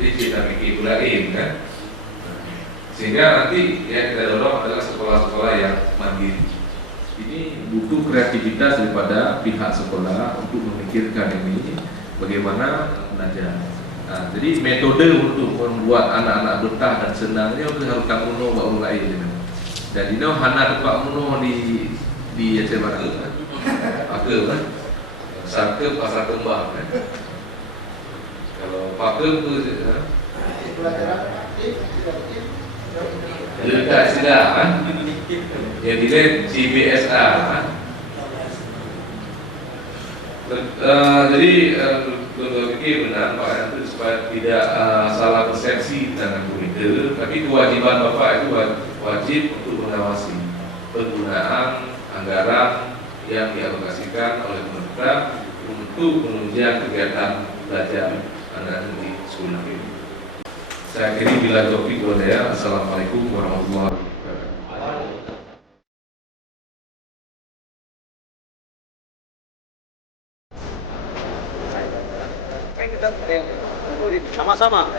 Jadi kita pikir udahin kan, sehingga nanti yang kita dorong adalah sekolah-sekolah yang mandiri. Ini butuh kreativitas daripada pihak sekolah untuk memikirkan ini bagaimana belajar. Nah, jadi metode untuk membuat anak-anak betah dan senangnya harus kamu know baru lain. Dan ini hana tempat menuh di SMA kan, pakai kan, sangke pasar kembang kan. Kalau pakai tu Sudah kan? Ya dilihat CBSA kan? Jadi Lembaga Fikih benar Pak Andri supaya tidak salah persepsi dengan komite, tapi kewajiban Bapak itu wajib untuk mengawasi penggunaan anggaran yang dialokasikan oleh pemerintah untuk menunjang kegiatan belajar anak-anak di sekolah ini. Saya akhiri bila taufiq wal hidayah. Assalamualaikum warahmatullahi wabarakatuh. Sama-sama.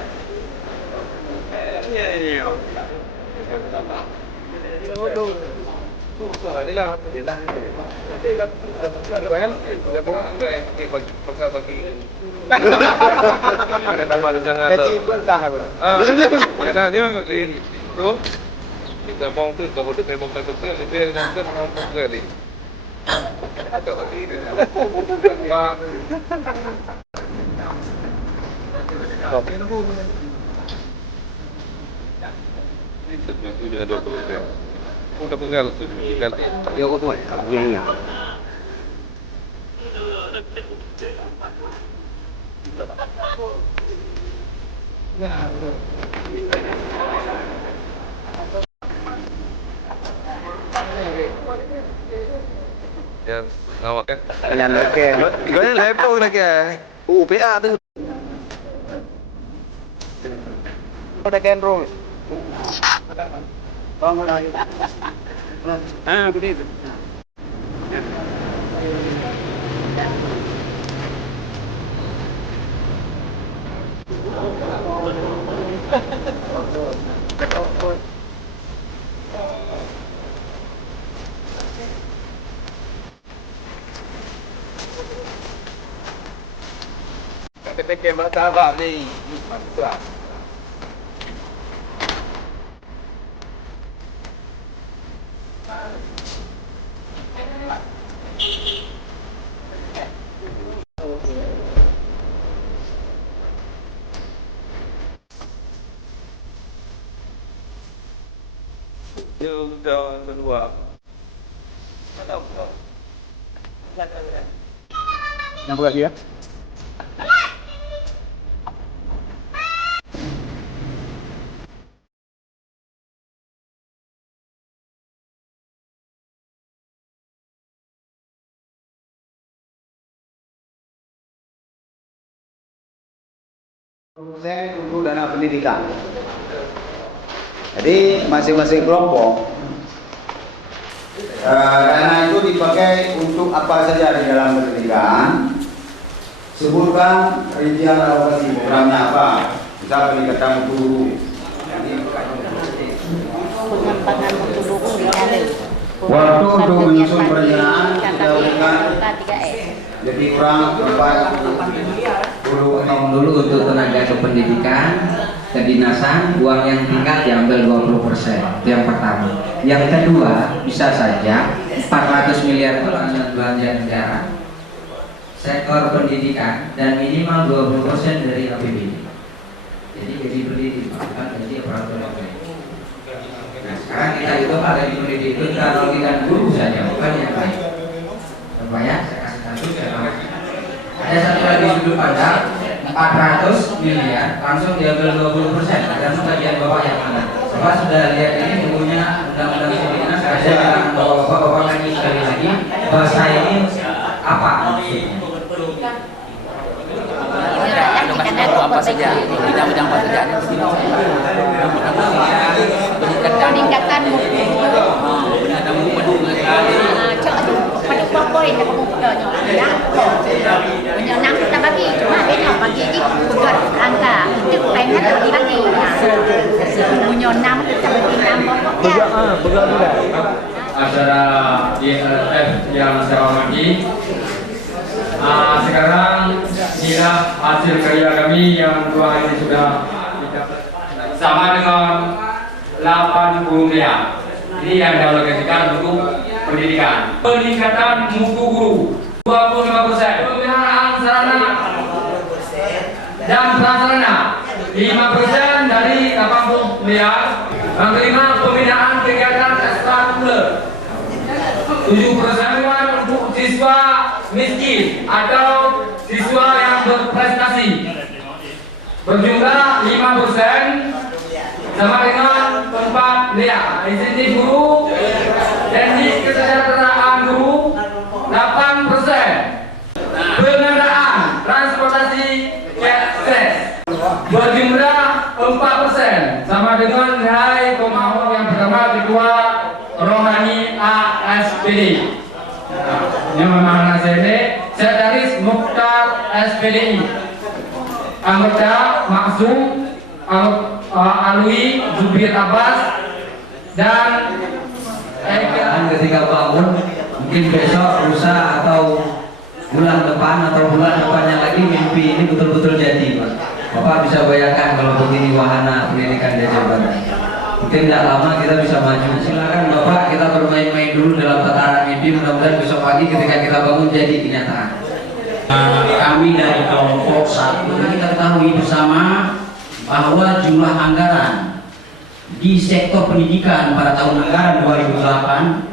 Ya, ngawak ya. Nhận được kìa. Gọi là lẹp luôn này kìa. UPA tuh. Udah kan roll. Begitu. Cái bahasa Arab ni mantap. Yung dua. Yang lagi ya? Saya untuk dana pendidikan. Jadi masing-masing kelompok dana itu dipakai untuk apa saja di dalam pendidikan. Sebutkan rincian alokasi programnya apa. Misal peningkatan guru. Pengembangan mutu buku dicari. Waktu untuk menyusun perencanaan kita berikan lebih kurang 40 Potong dulu untuk tenaga kependidikan, kedinasan, uang yang tinggal diambil 20%. Itu yang pertama. Yang kedua, bisa saja 400 miliar itu langsung belanja negara, sektor pendidikan, dan minimal 20% dari APBD. Jadi gaji pendidik, bukan gaji aparatur negara. Nah, sekarang kita itu gaji pendidik itu analogikan guru saja, bukan yang lain. Supaya saya kasih tahu. Ada satu lagi sudut pandang 400 miliar langsung diambil 20%, tergantung bagian bawah yang mana. Bapak sudah lihat ini bukunya undang-undang sebelumnya, saya bilang bahwa bapak lagi sekali lagi bahasa ini apa maksudnya? Apa saja bidang-bidang pekerjaan peningkatan mutu poin menyenang kita bagi cuma besok pagi ini buat angka itu pengen lagi menyenang kita bagi pokoknya acara ILF yang saya hormati. Sekarang inilah hasil karya kami yang dua ini sudah sama dengan 80 miliar. Ini yang dialokasikan untuk pendidikan. Peningkatan mutu guru 25%. Pemeliharaan sarana dan prasarana 5% dan miliar. Yang kelima, pembinaan kegiatan ekstrakurikuler 7% untuk siswa miskin atau siswa yang berprestasi berjumlah 5% sama dengan 4 miliar. Insentif guru dan kesejahteraan guru 8%. Pengadaan transportasi akses berjumlah 4% sama dengan nilai pemaham yang pertama Ketua Rohani ASPD. Yang memahami ini Sekretaris Mukhtar SPDI, anggota Maksum Alwi Zubir Abbas dan ketika bangun mungkin besok, lusa atau bulan depan atau bulan depannya lagi mimpi ini betul-betul jadi, Pak. Bapak bisa bayangkan kalau begini wahana pendidikan di Jawa Barat. Mungkin tidak lama kita bisa maju. Silakan Bapak, kita bermain-main dulu dalam tataran mimpi. Mudah-mudahan besok pagi ketika kita bangun jadi kenyataan. Kami dari kelompok 1 kita ketahui bersama bahwa jumlah anggaran di sektor pendidikan pada tahun anggaran 2008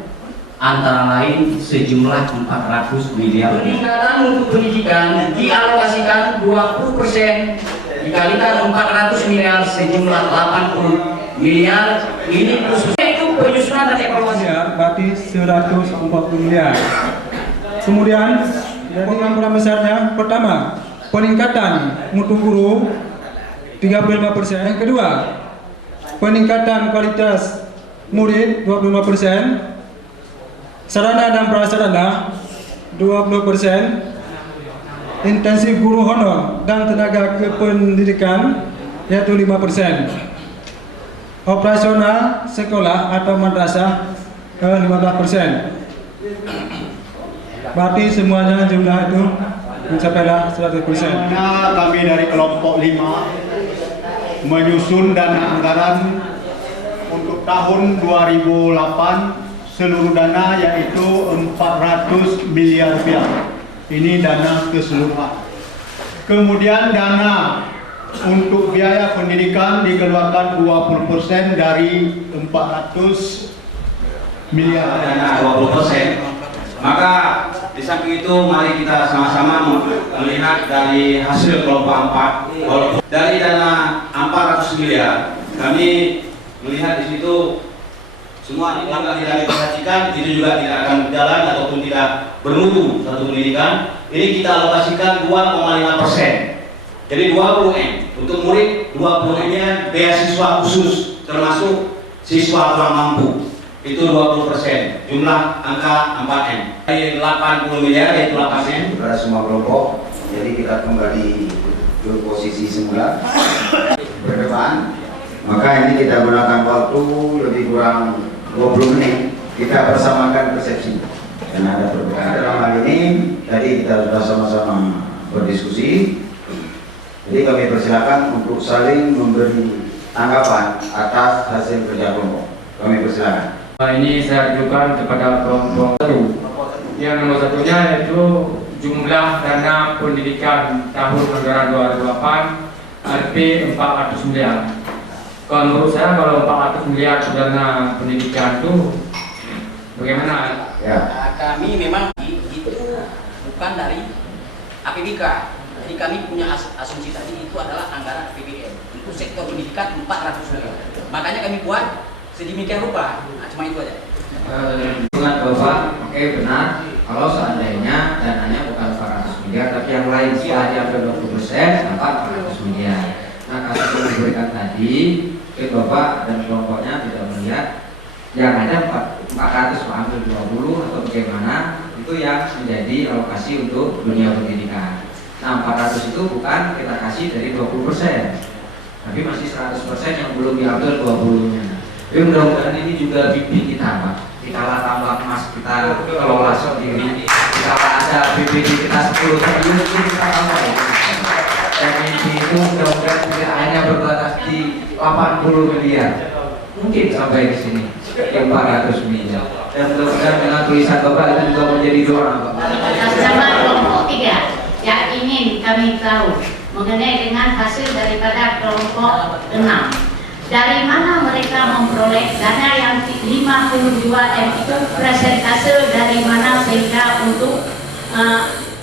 antara lain sejumlah 400 miliar. Anggaran untuk pendidikan dialokasikan 20% dikalikan 400 miliar sejumlah 80 miliar. Ini khususnya itu penyusunan dan evaluasi. Berarti 140 miliar. Kemudian dari anggaran besarnya, pertama peningkatan mutu guru 35%. Yang kedua, peningkatan kualitas murid 25%. Sarana dan prasarana 20%, intensif guru honor dan tenaga kependidikan yaitu 5%, operasional sekolah atau madrasah 15%. Berarti semuanya jumlah itu mencapailah 100%. Kami dari kelompok 5 menyusun dana anggaran untuk tahun 2008 seluruh dana yaitu 400 miliar rupiah. Ini dana keseluruhan. Kemudian dana untuk biaya pendidikan dikeluarkan 20% dari 400 miliar. Dana 20%. Maka di samping itu mari kita sama-sama melihat dari hasil kelompok 4. Dari dana 400 miliar, kami melihat di situ semua yang tidak diperhatikan itu juga tidak akan berjalan ataupun tidak bermutu satu pendidikan. Ini kita alokasikan 2,5%. Jadi 20M untuk murid, 20M-nya beasiswa khusus termasuk siswa kurang mampu. Itu 20%. Jumlah angka 4M. Dari 80 miliar yaitu 8M Kepada semua kelompok. Jadi kita kembali ke posisi semula berdepan. Maka ini kita gunakan waktu lebih kurang 20 menit, kita bersamakan persepsi dan ada perbedaan dalam hal ini. Tadi kita sudah sama-sama berdiskusi, jadi kami persilakan untuk saling memberi tanggapan atas hasil kerja kelompok. Kami persilakan. Ini saya ajukan kepada kelompok 1. Yang nomor satunya yaitu jumlah dana pendidikan tahun anggaran 2008 Rp 400 miliar. Kalau menurut saya kalau 400 miliar dana pendidikan itu bagaimana? Ya. Kami memang itu bukan dari APBK. Jadi kami punya asumsi tadi itu adalah anggaran APBN untuk sektor pendidikan 400 miliar. Makanya kami buat sedemikian rupa. Nah, cuma itu aja. Ingat Bapak, oke benar. Kalau seandainya dananya bukan 400 miliar, tapi yang lain setelah diambil 20% dapat 400 miliar. Nah, kasus yang diberikan tadi, Bapak dan kelompoknya tidak melihat yang ada 400 ambil 20 atau bagaimana, itu yang menjadi alokasi untuk dunia pendidikan. Nah, 400 itu bukan kita kasih dari 20%, tapi masih 100% yang belum diambil 20-nya. Jadi mudah-mudahan ini juga bimbing kita, Pak. Dikala tambah emas kita kelola sendiri, dikala ada BPD kita 10 triliun itu kita tambah. Dan ini itu mudah-mudahan tidak hanya berbatas di 80 miliar, mungkin sampai di sini ke 400 miliar. Dan mudah-mudahan dengan tulisan Bapak itu juga menjadi doa, Pak. Sama kelompok 3 yang ingin kami tahu mengenai dengan hasil daripada kelompok 6. dari mana mereka memperoleh dana yang 52 M itu persentase dari mana sehingga untuk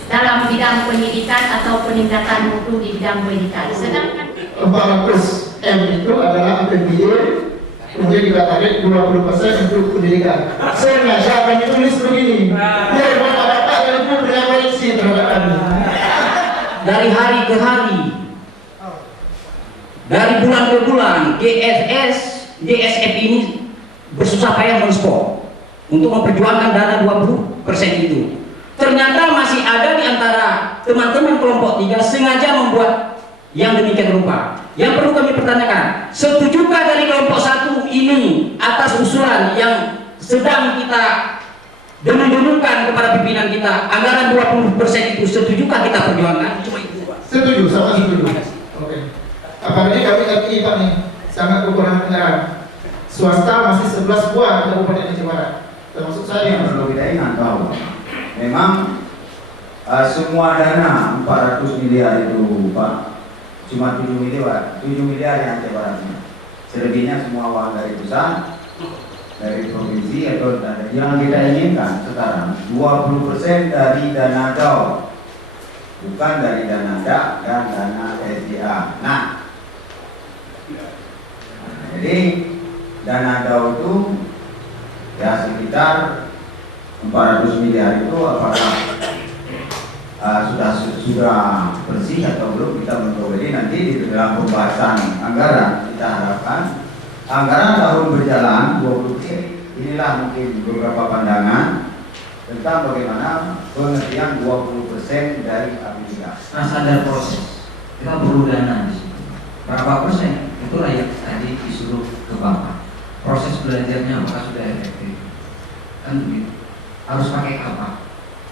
dalam bidang pendidikan atau peningkatan mutu di bidang pendidikan. Sedangkan 400 M itu adalah APBD, kemudian juga target 20% untuk pendidikan. Sengaja kami tulis begini, biar bapak-bapak yang itu punya koleksi terhadap kami. Dari hari ke hari, dari bulan ke bulan, GSF ini bersusah payah menspor untuk memperjuangkan dana 20% itu. Ternyata masih ada di antara teman-teman kelompok 3 sengaja membuat yang demikian rupa. Yang perlu kami pertanyakan, setujukah dari kelompok 1 ini atas usulan yang sedang kita dengung-dengungkan kepada pimpinan kita, anggaran 20% itu setujukah kita perjuangkan? Cuma itu. Setuju, sama setuju. Oke. Apalagi kami RI Pak nih, sangat kekurangan anggaran. Swasta masih 11 buah di Kabupaten Aceh Barat, termasuk saya. Yang perlu kita ingat bahwa memang semua dana 400 miliar itu Pak, cuma 7 miliar yang Aceh Barat. Selebihnya semua uang dari pusat, dari provinsi atau dari yang kita inginkan sekarang 20% dari dana DAO, bukan dari dana DAK dan dana SDA. Nah, jadi dana DAO itu ya sekitar 400 miliar itu apakah sudah bersih atau belum kita mencoba. Jadi nanti di dalam pembahasan anggaran kita harapkan anggaran tahun berjalan 20%. Inilah mungkin beberapa pandangan tentang bagaimana pengertian 20% dari APBD. Nah, sadar proses, kita perlu dana di situ. Berapa persen? Itulah yang tadi disuruh ke Bapak. Proses belajarnya apakah sudah efektif? Kan begitu. Harus pakai apa?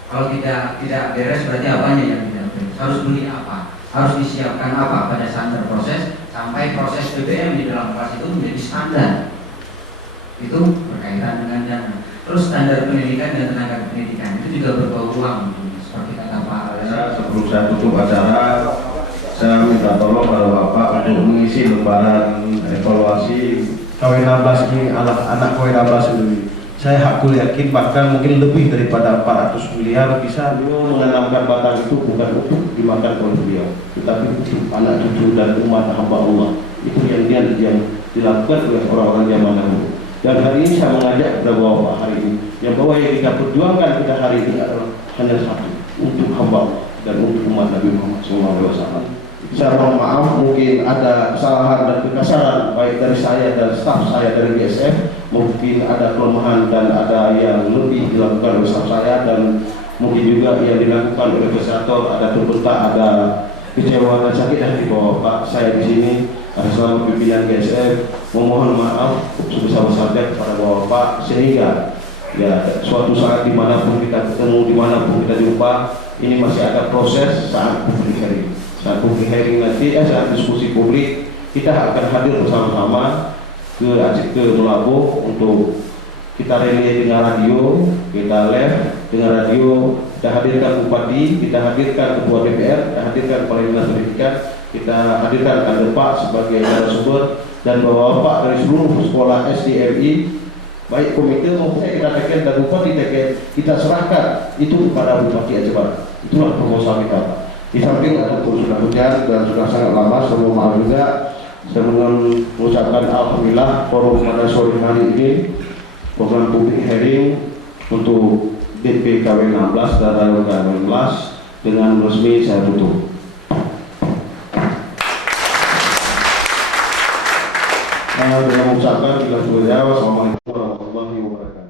Kalau tidak beres berarti apanya yang tidak beres? Harus beli apa? Harus disiapkan apa pada saat berproses sampai proses BBM di dalam kelas itu menjadi standar. Itu berkaitan dengan dana. Terus standar pendidikan dan tenaga pendidikan itu juga berbau uang, seperti kata Pak Alex. Sebelum saya tutup acara, saya minta tolong pada Bapak untuk mengisi lembaran evaluasi KW16 ini, anak-anak KW16 ini. Saya hakul yakin bahkan mungkin lebih daripada 400 miliar bisa menanamkan batang itu bukan untuk dimakan oleh beliau, tetapi untuk anak cucu dan umat hamba Allah. Itu yang dilakukan oleh orang-orang zaman dahulu. Dan hari ini saya mengajak kepada Bapak hari ini, yang bahwa yang kita perjuangkan kita hari ini adalah hanya satu, untuk hamba Allah dan untuk umat Nabi Muhammad SAW. Saya mohon maaf mungkin ada kesalahan dan kekasaran baik dari saya dan staf saya dari BSF, mungkin ada kelemahan dan ada yang lebih dilakukan oleh staf saya dan mungkin juga yang dilakukan oleh Pesator, ada terbentak, ada kecewa dan sakit hati bahwa Pak saya di sini selama pimpinan BSF memohon maaf sebesar-besarnya kepada Bapak sehingga ya suatu saat dimanapun kita ketemu, dimanapun kita jumpa, ini masih ada proses saat publik hearing. Saat publik hearing nanti, saat diskusi publik, kita akan hadir bersama-sama ke Melabu untuk kita relay dengan radio, kita live dengan radio, kita hadirkan bupati, kita hadirkan ketua DPR, kita hadirkan kepala dinas pendidikan, kita hadirkan kader Pak sebagai narasumber dan bapak dari seluruh sekolah SDMI, baik komite maupun kita teken dan bupati teken, kita serahkan itu kepada Bupati Aceh Barat. Itulah proposal kita. Di samping sudah hujan dan sudah sangat lama, saya mohon maaf juga. Saya mengucapkan alhamdulillah forum pada sore hari ini program publik hearing untuk DPKW 16 dan KW 16 dengan resmi saya tutup. Dengan mengucapkan kita sudah jawab. Assalamualaikum warahmatullahi wabarakatuh.